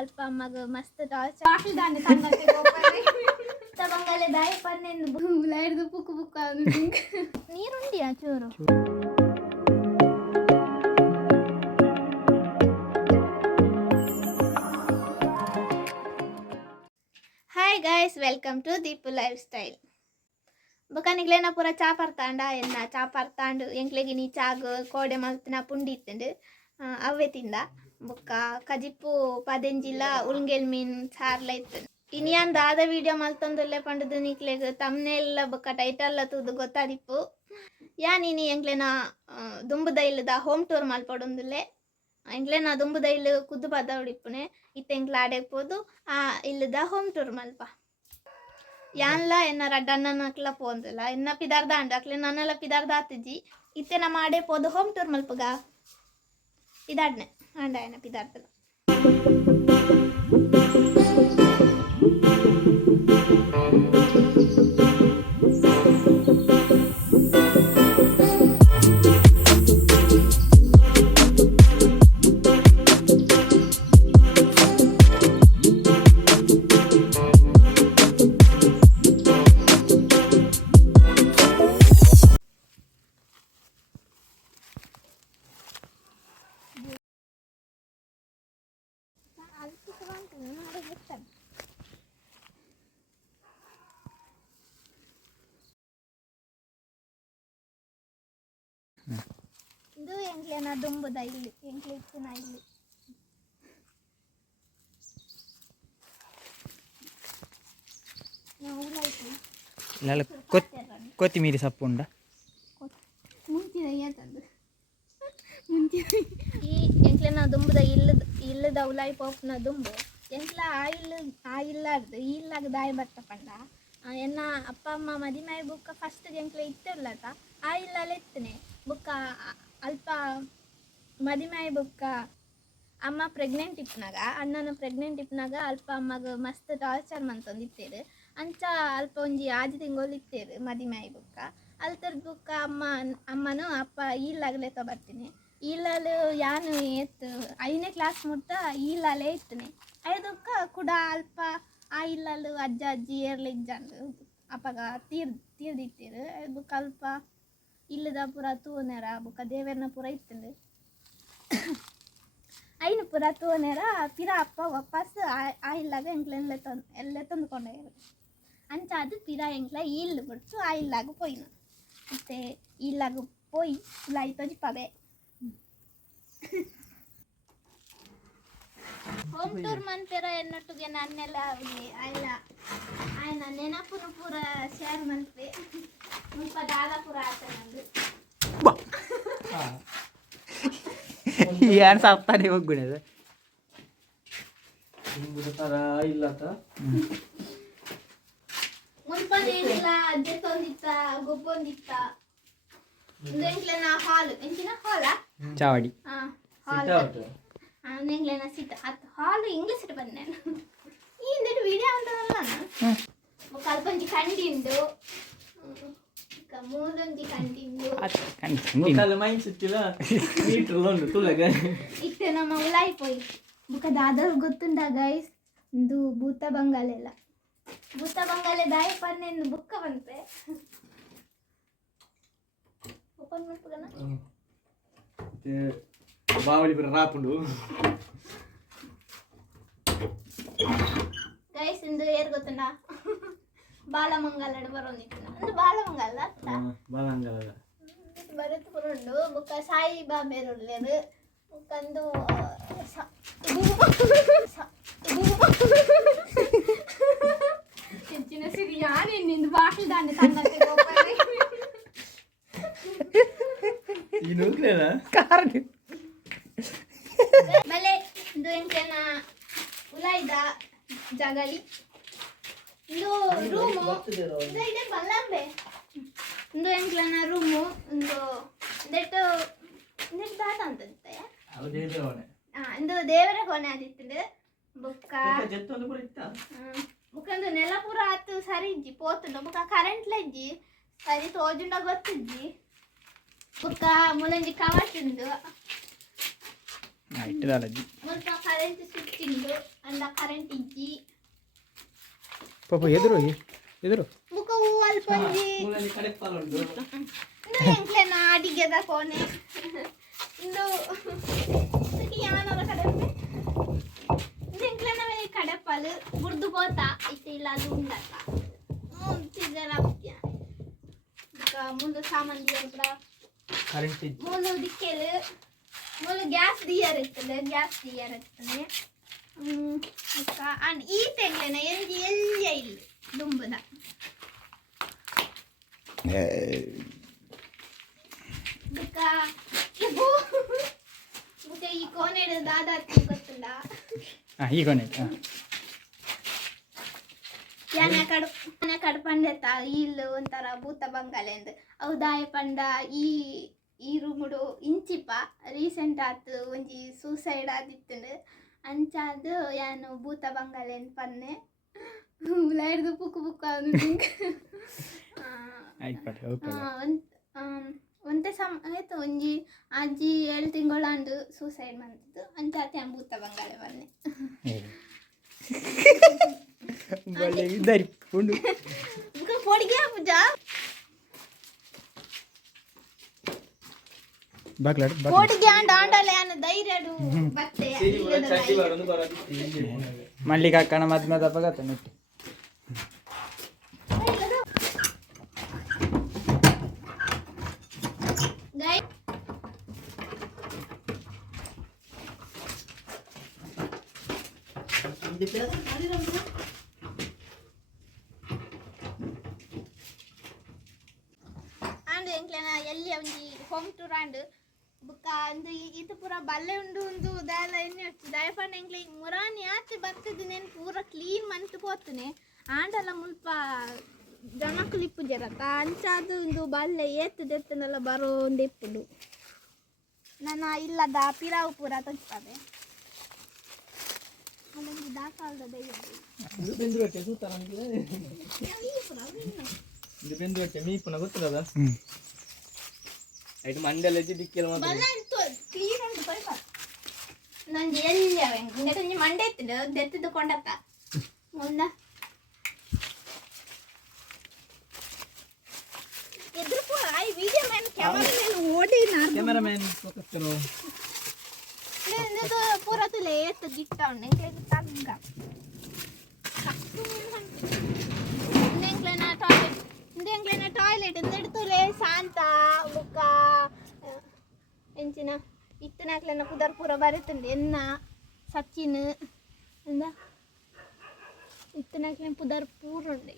ಅಲ್ಪ ಅಮ್ಮಗ ಮಸ್ತ್ ಟಾರ್ಚರ್ ದಾಂಡೆ ತಂಗತ್ತೆ ಗೋಪರೆ ತಬಂಗಲೆ ದಾಯಿ ಪನ್ನೆಂದು ಉಲಾಯಿಡ್ದು ಪುಕ್ಕು ಪುಕ್ಕು ಆಗುದು ನೀರುಂಡಿಯಾ ಚೂರು hi guys welcome to Deepu lifestyle ಬೊಕನಿಗ್ಲೇನ ಪೂರ ಚಾ ಪರ್ತಾಂಡ ಎನ್ನ ಚಾ ಪರ್ತಾಂಡು ಎಂಕ್ಲೆಗಿನಿ ಚಾಗ್ ಕೋಡೆ ಮಲ್ತಿನ ಪುಂಡಿ ಇತ್ತಂಡು ಅವೇ ತಿಂದ ಬೊಕ್ಕ ಕಜಿಪ್ಪು ಪದೆಂಜಿಲ ಉಳ್ಗೆಲ್ ಮೀನ್ ಸಾರ್ಲ ಇತ್ತು ಇನಿಯನ್ ದಾದ ವಿಡಿಯೋ ಮಲ್ತೊಂದುಲ್ಲೆ ಪಂಡದು ನಿಕ್ಲೆಗ್ ತಮ್ನೇಲ್ ಬೊಕ್ಕ ಟೈಟಲ್ ತೂದು ಗೊತ್ತಾದಿಪ್ಪು ಯಾನಿನಿ ಎಂಕ್ಲೆನ ದುಂಬುದ ಇಲ್ಲದ ಹೋಮ್ ಟೂರ್ ಮಲ್ಪೊಡೊಂದುಲ್ಲೆ ಎಂಕ್ಲೆನ ದುಂಬುದ ಇಲ್ಲು ಕುದ್ದು ಪದ ಉಡಿಪ್ಪುನೆ ಇತ್ತೆಂಕ್ಲ ಆಡೆಕ್ಪೋದು ಇಲ್ಲದ ಹೋಮ್ ಟೂರ್ ಮಲ್ಪ ಯಾನ್ಲ ಎನ್ನ ರಡ್ಡಣ್ಣನಕ್ಲ ಪೋಂದುಲ್ಲ ಎನ್ನ ಪಿದಾರ್ದ ಅಂಡು ಅಕ್ಲೆ ನನ್ನೆಲ್ಲ ಪಿದಾರ್ದ ಆತಿಜಿ ಇತ್ತೆ ನಮ್ಮ ಆಡೆ ಪೋದು ಹೋಮ್ ಟೂರ್ ಮಲ್ಪಗ ಪಿದಾಡ್ನೆ ಅಂಡ ಎನ್ನ ಪಿದಾರ್ದಲ ಇದು ಎಂಕ್ಲೆನ ದುಂಬುದ ಇಲ್ಲಿ ಎಂಕ್ಲೆ ಇತ್ತಿನ ಇಲ್ಲಿ ಕೊತ್ತಿಮೀರಿ ಸೊಪ್ಪು ಉಂಡ ಮುಂಚಿನ ಏತಂದು ಈ ಎಂಕ್ಲೆನ ದುಂಬುದ ಇಲ್ಲದ ಉಲಾಯಿ ಪೋಪ್ನ ದುಂಬು ಎಂಕ್ಲ ಆ ಇಲ್ಲಾರ್ದು ಈ ಇಲ್ಲಾಗ ದಾಯಿ ಬರ್ತ ಪಂಡ ಎನ್ನ ಅಪ್ಪ ಅಮ್ಮ ಮದಿಮೆ ಬುಕ್ಕ ಫಸ್ಟ್ ಎಂಕ್ಲೆ ಇತ್ತಿರ್ಲತ ಆ ಇಲ್ಲಲ್ಲ ಇತ್ತನೆ ಬುಕ್ಕ ಅಲ್ಪ ಮದಿಮೆ ಬುಕ್ಕ ಅಮ್ಮ ಪ್ರೆಗ್ನೆಂಟ್ ಇಪ್ಪನಾಗ ಅಣ್ಣನ ಪ್ರೆಗ್ನೆಂಟ್ ಇಪ್ಪನಾಗ ಅಲ್ಪ ಅಮ್ಮಗ ಮಸ್ತ್ ಟಾರ್ಚರ್ ಮಂತೊಂದು ಇತ್ತೇರು ಅಂಚ ಅಲ್ಪ ಒಂಜಿ ಆಜಿ ತಿಂಗೋಲು ಇತ್ತೇರು ಮದಿಮೆ ಬುಕ್ಕ ಅಲ್ತರ್ ಬುಕ್ಕ ಅಮ್ಮನು ಅಪ್ಪ ಈಲಾಗಲೇ ಬರ್ತೀನಿ ಈಲಲು ಯಾನು ಎತ್ತು 5ನೇ ಕ್ಲಾಸ್ ಮುಟ್ಟ ಈಲಲ್ಲೇ ಇತ್ತನೆ ಐದಕ್ಕ ಕೂಡ ಅಲ್ಪ ಆ ಇಲ್ಲಲು ಅಜ್ಜ ಅಜ್ಜಿ ಏರ್ಲಿಕ್ಕೆ ಜಂಡು ಅಪ್ಪಗ ತೀರ್ದಿತ್ತೇರು ಬುಕ್ಕ ಅಲ್ಪ ಇಲ್ಲದ ಪೂರ ತೂನೆರ ಬುಕ್ಕ ದೇವರನ ಪೂರ ಇತ್ತಂದು ಐನು ಪೂರ ತೂನೆರ ಪಿರ ಅಪ್ಪ ವಾಪಸ್ ಆ ಇಲ್ಲಾಗ ಎಂಕ್ಲೆಲ್ಲ ಎಲ್ಲ ತಂದುಕೊಂಡೆ ಅಂಚ ಅದು ಪಿರ ಎಂಕ್ಲ ಇಲ್ಲು ಬಿಡ್ತು ಆ ಇಲ್ಲಾಗ ಪೋಯ್ನ ಮತ್ತೆ ಇಲ್ಲಾಗ ಪೋಯಿ ಉಲಾಯಿ ತೊಜಿಪ್ಪಬೆ ಹೋಮ್ ಟೂರ್ ಮನ್ಪೆರ ಎನ್ನೊಟ್ಟಿಗೆ ನನ್ನೆಲ್ಲ ಆಯ್ಲ ಆಯ್ನ ನೆನಪುನು ಪೂರ ಶೇರ್ ಮನ್ಪೆ ಮುಲ್ಪ ದಾದ ಪೂರ ಆತ ನಂದು ಏನು ಸಾಪ್ತಾನೆ ಹೋಗ್ಬಿಡೋದು ಇಲ್ಲತ ಮುನ್ಪನೇನಿಲ್ಲ ಅಜ್ಜೆ ತೊಂದಿತ್ತ ಗೊಬ್ಬೊಂದಿತ್ತ ಎಂಕ್ಲೆನ ಹಾಲು ಎಂಚಿನ ಹಾಲಾ ಚಾವಡಿ ಹಾಲು ಎಂಕ್ಲೆನ ಸಿಟ್ ಅದು ಹಾಲು ಇಂಗ್ಲೀಷ್ ಇಟ್ಟು ಬಂದೆ ನಾನು ಈ ಇಂದಿಟ್ಟು ವಿಡಿಯೋ ಅಂತದಲ್ಲ ಕಲ್ಪಂಜಿ ಕಂಡಿಂದು ಮೂರೊಂಜಿ ಕಂಡಿಂದು ಮೈನ್ ಸಿಕ್ಕಿಲ್ಲ ಮೀಟ್ರಲ್ಲೊಂದು ತುಳಗ ಇತ್ತೆ ನಮ್ಮ ಉಲಾಯಿ ಪೋಯಿ ಬುಕ್ಕ ದಾದವ್ರು ಗೊತ್ತುಂಡ ಗೈಸ್ ಇಂದು ಭೂತ ಬಂಗಾಲೆಲ್ಲ ಭೂತ ಬಂಗಾಲೆ ದಾಯಿ ಪನ್ನೆಂದು ಬುಕ್ಕ ಬಂತೆ ಓಪನ್ ಮಾಡ್ಬೋದನ ಬಾವಳಿ ಪರ ರಾಪುಂಡು ಗೈಸ್ ಇಂದು ಏರ್ ಗೊತ್ತುಂಡ ಬಾಲಮಂಗಲ ಬರೋಂದಿತ್ತು ಅಂದ್ರೆ ಬಾಲಮಂಗಲ ಬಾಲಂಗಲ ಬರತ್ ಬರೋಂಡು ಬುಕ್ಕ ಸಾಯಿ ಬಾಬೇರುಳ್ಳೇರು ಬುಕ್ಕಂದು ಹೆಚ್ಚಿನ ಸಿರಿ ಯಾನೇನಿಂದು ಬಾಕಿ ದಾಂಡೆ ತಂಗತ್ತೆ ಗೋಪರೆ ಈ ನೂಕ್ಲೇನ ಕಾರಣ ಬಲೆ ಇದು ಎಂಕ್ಲೆನ ಉಲಾಯ್ದ ಜಗಲಿ ಇದು ರೂಮು ಇದೆ ಬಲ್ಲಂಬೆ ಒಂದು ಎಂಕ್ಲೆನ ರೂಮು ಒಂದು ನೆಟ್ಟು ದಾದ ಅಂತ ಒಂದು ದೇವರ ಕೊನೆ ಆದಿತ್ತು ಬುಕ್ಕ ಬುಕ್ಕಂದು ನೆಲ ಪೂರ ಆತು ಸರಿ ಇಜ್ಜಿ ಪೋತುಂಡು ಬುಕ್ಕ ಕರೆಂಟ್ಲ ಇಜ್ಜಿ ಸರಿ ತೋಜುಂಡ ಗೊತ್ತಿಜ್ಜಿ ಬುಕ್ಕ ಮುಲಂಜಿ ಕವಟ್ ಉಂಡು ಆಯ್ತು ದಾಲಜ್ಜಿ ಮುಲ್ಪ ಕರೆಂಟ್ ಸ್ವಿಚ್ ಉಂಡು ಅಂದ ಕರೆಂಟ್ ಇಜ್ಜಿ ಪಾಪ ಎದುರು ಬುಕ್ಕ ಹೂ ಅಲ್ಪ ಒಂಜಿ ಮೂಲಲ್ಲಿ ಕಡೆ ಪಾಲುಂಡು ಇಂದು ಎಂಕ್ಲೆನ ಅಡಿಗೆದ ಕೋಣೆ ಇಂದು ಯಾನರ ಕಡೆಪೆ ಇಂದು ಎಂಕ್ಲೆನ ಕಡೆಪಲು ಬುರ್ದು ಕೋತ ಇತ್ತೆ ಇಲ್ಲ ಅದು ಉಂಡಲ್ಲ ತಿರ್ಗಲ ಬುಕ್ಕ ಮುಂದು ಸಾಮಾನ್ಯ ಯಂತ್ರ ಕರೆಂಟ್ ಇದ್ದು ಮೂಲು ದಿಕ್ಕೆಲು ಮೂಲು ಗ್ಯಾಸ್ ದಿಯರ್ ಇರ್ತದೆ ಬುಕ್ಕ ಅಂಡ್ ಈ ತೆಂಗ್ಲೆನ ಎಲ್ಲಿಯ ಇಲ್ಲ ದುಂಬುದ ಬುಕ್ಕ ಬುಕ್ಕ ಈ ಕೋಣೆ ದಾದಾರ್ತಿ ಗೊತ್ತುಂಡ ಈ ಕೊನೆ ಯಾನೆ ಕಡ್ಪಂಡೆತ್ತ ಇಲ್ಲು ಒಂಥರ ಭೂತ ಬಂಗಾಲೆ ಅಂದ್ ಅವು ದಾಯ ಪಂಡ ಈ ರೂಮುಡು ಇಂಚಿಪ ರೀಸೆಂಟ್ ಆತು ಒಂಜಿ ಸೂಸೈಡ್ ಆದಿತ್ತಂಡು ಅಂಚಾದು ಯಾನು ಭೂತ ಬಂಗಾಲೆ ಅಂತ ಪನ್ನೆ ಉಲಾಯ್ದು ಪುಕ್ಕು ಒಂತೆ ಆಯ್ತು ಒಂಜಿ ಅಜ್ಜಿ 7 ತಿಂಗಳಂಡು ಸೂಸೈಡ್ ಮಾಡ್ತಿದ್ದು ಅಂಚಾತೆ ಭೂತ ಬಂಗಾಲೆ ಪನ್ನೆ ಧರಿಪುಂಡು ಪೊಡಿಗೆ ಪೂಜಾ ಬಾಗ್ಲಾಡು ಪೊಡಿಗೆ ಆಂಡಲೆ ಅನ್ನ ಧೈರ್ಯಡು ಬತ್ತೆ ಚಟ್ಟಿ ಬರೋದು ಬರೋದು ಮಲ್ಲಿಗೆ ಹಾಕೋಣ ಮದ್ಮದ ಬಗತ್ತ ಮೆಟ್ಟಿ ಅಂಡ್ ಎಂಕ್ಲೆನ ಎಲ್ಲಿ ಒಂಜಿ ಹೋಮ್ ಟೂರ್ ಅಂಡ್ ಬುಕ್ಕ ಅಂದು ಇದು ಪೂರ ಬಲ್ಲೆ ಉಂಡು ಒಂದು ದಾಲ ಎಣ್ಣೆ ಹಚ್ಚಿ ದಯಪಂಡ ಎಂಕ್ಲೆ ಮುರಾನಿ ಆಚೆ ಬರ್ತದೆ ನೆನ್ ಪೂರ ಕ್ಲೀನ್ ಮಂತ್ ಪೋತುನೆ ಆಂಡಲ ಮುಲ್ಪ ಜನಕುಲಿಪ್ಪು ಜರತ ಅಂಚಾದು ಇಂದು ಬಲ್ಲೆ ಏತ್ತದೆತ್ತನೆಲ್ಲ ಬರೋಂದಿಪ್ಪುಡು ನನ್ನ ಇಲ್ಲದ ಪಿರಾವು ಪೂರ ತಗ್ತದೆ ಅದೊಂದು ದಾಖಾಲ್ದ ದೈವ ಇದು ಬೆಂದು ರೊಟ್ಟೆ ಸೂತ ನಮಗೆ ಇದು ಬೆಂದು ರೊಟ್ಟೆ ಮೀಪುನ ಗೊತ್ತಿಲ್ಲದ ಆಯ್ತು ಮಂಡೆಲ್ಲ ದಿಕ್ಕೆಲ್ಲ ಮಾತ್ರ ಬಲ್ಲ ಇತ್ತು ಕ್ಲೀನ್ ಉಂಟು ಸ್ವಲ್ಪ ನಂಗೆ ಎಲ್ಲಿ ಅವೆ ಮಂಡೆ ಎತ್ತಿದ್ದು ದೆತ್ತಿದ್ದು ಕೊಂಡತ್ತ ಮುಂದ ಎದುರು ಪೂರ ಈ ವಿಡಿಯೋ ಮ್ಯಾನ್ ಕ್ಯಾಮರಾಮನ್ ಓಡಿ ಕ್ಯಾಮರಾಮನ್ ಫೋಕಸ್ ಕರೋ ಇದು ಪೂರ ತುಲೆ ಏತ್ತು ಗಿಟ್ಟ ಉಂಡು ಎಂಕ್ಲೆಗೆ ತಗ್ಗ ಎಂಕ್ಲೆನ ಟಾಯ್ಲೆಟ್ ನೆಡ್ತುಲೆ ಶಾಂತ ಬುಕ್ಕ ಎಂಚಿನ ಇತ್ತನಾಕ್ಲೆನ ಕುದರ್ ಪೂರ ಬರುತ್ತುಂಡು ಎನ್ನ ಸಚಿನ್ ಎಂದ ಇತ್ತನಾಕ್ಲೆನ ಪುದರ್ ಪೂರ ಉಂಡು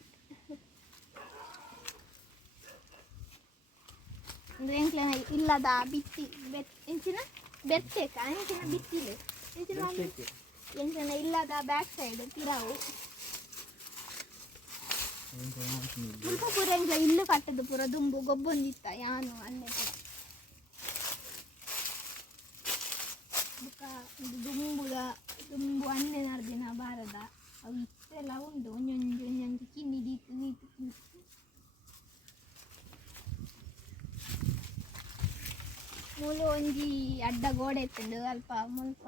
ಅಂದ್ರೆ ಎಂಕ್ಲೆನ ಇಲ್ಲದ ಬಿತ್ತಿ ಎಂಚಿನ ಬೆತ್ತೇಕ ಎಂಚಿನ ಬಿತ್ತಿಲು ಎಂಚಿನ ಎಂಚಿನ ಇಲ್ಲದ ಬ್ಯಾಕ್ ಸೈಡ್ ಪಿರಾವು ಮುಲ್ಪ ಪೂರ ಎಂಕ್ಲ ಇಲ್ಲು ಕಟ್ಟದು ಪೂರ ದುಂಬು ಗೊಬ್ಬೊಂದಿತ್ತ ಯಾನು ಅನ್ನೆ ಪೂರ ಬುಕ್ಕ ಇದು ದುಂಬು ಅನ್ನೆ ನಡ್ದಿನ ಬಾರದ ಅವು ಇಷ್ಟೆಲ್ಲ ಉಂಡು ಒಂಜೊಂಜು ಕಿನ್ನಿ ದೀತು ನೀತು ಮೂಲು ಒಂಜಿ ಅಡ್ಡ ಗೋಡೆ ಎತ್ತಂಡು ಅಲ್ಪ ಮುಲ್ಪ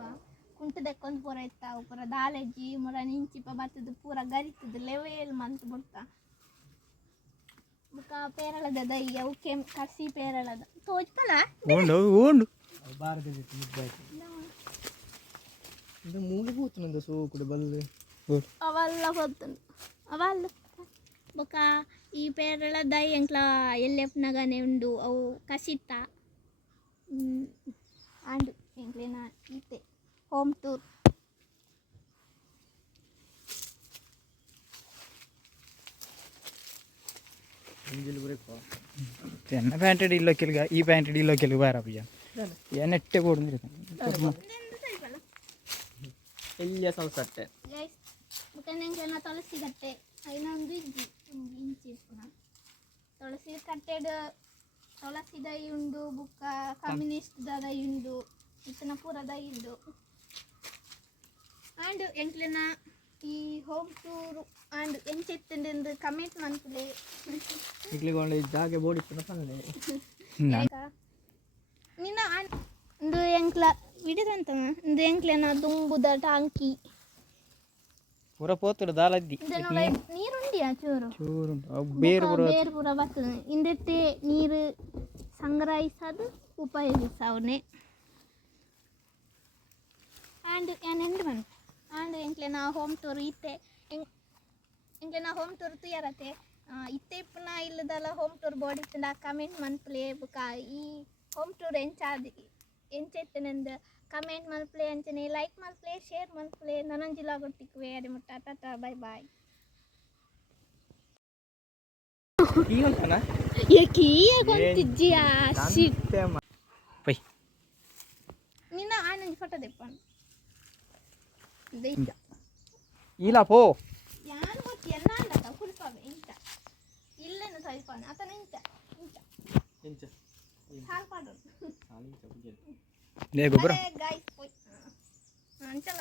ಕುಂಟದಕ್ಕೊಂದು ಪೂರ ಇತ್ತಾವು ಪೂರ ದಾಲೆಜ್ಜಿ ಮುರ ನಿಂಚಿಪ ಬರ್ತದು ಪೂರ ಗರಿತದು ಲೆವೆಲ್ ಮಂತ್ ಬಿಡ್ತ ಬುಕ್ಕ ಪೇರಳದ ದೈ ಅವಕ್ಕೆ ಕಸಿ ಪೇರಳದ ತೋಜ್ಪಲ ಉಂಡು ಬಾರದೆ ಇದು ಮೂಲೆ ಕೂತುನಂದ ಸೋಕುಡು ಬಲ್ಲೆ ಅವಲ್ಲ ಹೋಗ್ತುಂಡು ಅವಲ್ಲ ಬೊಕ್ಕ ಈ ಪೇರಳ ದೈ ಎಂಕ್ಲ ಎಲ್ಲೆಪ್ನಗನೆ ಉಂಡು ಅವು ಕಸಿತ್ತ ಅಂಡು ಎಂಕ್ಲೆನ ಈತೆ ಹೋಮ್ ಟೂರ್ ചെന്ന പാൻറ് ഇല്ലോക്കലുക ഈ പാൻറ് ഇല്ലോക്കലുക വേറെ ചെയ്യാം ഞാൻ എട്ട് കൂടുന്നില്ല ಎಲ್ಲ ಸೌಸಟ್ಟೆ ಗೈಸ್ ಬುಕ್ಕ ಎಂಕ್ಲೆನ ತುಳಸಿ ಕಟ್ಟೆ ಐನೊಂದು ಇಜ್ಜಿ ಒಂದು ಇಂಚಿ ತುಳಸಿ ಕಟ್ಟೆಡು ತುಳಸಿ ದೈ ಉಂಡು ಬುಕ್ಕ ಕಮ್ಯುನಿಸ್ಟ್ ದೈ ಉಂಡು ಇತನ ಪೂರ ದೈ ಉಂಡು ಆಂಡ್ ಎಂಕ್ಲೆನ ಈ ಹೋಮ್ ಟೂರ್ ಆಂಡ್ ಎಂಚೆತ್ತಂಡು ಕಮೆಂಟ್ ಮನ್ಪುಲೆ ಇಕ್ಲಿಗೊಂಡು ಜಾಗೆ ಬೋಡಿಪ್ಪನ ಪನ್ನೆ ನಿನ್ನ ಒಂದು ಎಂಕ್ಲ ವಿಡಿದಂತಮ್ಮ ಇಂದು ಎಂಕ್ಲೆನ ದುಂಬುದ ಟಾಂಕಿ ಪೂರ ಪೋತುಡು ದಾಲದ್ದಿ ಇದನ್ನ ನೀರುಂಡಿಯಾ ಚೂರು ಚೂರುಂಟು ಅವು ಬೇರು ಪೂರ ಬೇರು ಪೂರ ಬರ್ತದೆ ಇಂದೆತ್ತೆ ನೀರು ಸಂಗ್ರಹಿಸೋದು ಉಪಯೋಗಿಸವನೆ ಆ್ಯಂಡ್ ಏನೆಂದು ಬಂತು ಆ್ಯಂಡ್ ಎಂಕ್ಲೆನ ಹೋಮ್ ಟೂರ್ ಇತ್ತೆ ಎಂಕ್ಲೆನ ಹೋಮ್ ಟೂರ್ ತುಯಾರತೆ ಇತ್ತೆ ಇಪ್ಪನ ಇಲ್ಲದಲ್ಲ ಹೋಮ್ ಟೂರ್ ಬೋಡಿತ್ತಂಡ ಕಮೆಂಟ್ ಮನ್ಪ್ಲೆ ಬುಕ್ಕ ಈ ಹೋಮ್ ಟೂರ್ ಎಂಚೆತ್ತನೆಂದು ಕಮೆಂಟ್ ಮಲ್ಪ್ಲೆ ಅಂಚನೆ ಲೈಕ್ ಮಲ್ಪ್ಲೆ ಶೇರ್ ಮಲ್ಪ್ಲೆ ನನಂಜಿಲ ಗೊತ್ತಿಕ್ವೆ ಅಡೆ ಮುಟ್ಟ ಟಾಟಾ ಬಾಯ್ ಬಾಯ್ ಕೀ ಉಂಟನಾ ಕೀಯ ಗೊಂತಿಜ್ಜಿಯ ಶಿಟ್ ಪೈ ನಿನ್ನ ಆನಂಜಿ ಫೋಟೋ ತೆಪ್ಪಣ್ಣ ಇಲ್ಲ ಪೋ ಯಾರು ಗೊತ್ತಿ ಎಲ್ಲ ಅಂಡಕ ಕುಲ್ಪವೆ ಇಂಚ ಇಲ್ಲೇನು ಸ್ವಲ್ಪ ಆತನ ಇಂಚ ಇಂಚ ಎಂಚ ಸಾಲ್ಪಾಡು ಸಾಲಿಂಚ ಬುಗಿಯಲ್ಲ ನೇ ಗೊಬ್ಬರ ಗಾಯ್ಸ್ ಪೋಯ್ ಅಂಚಲ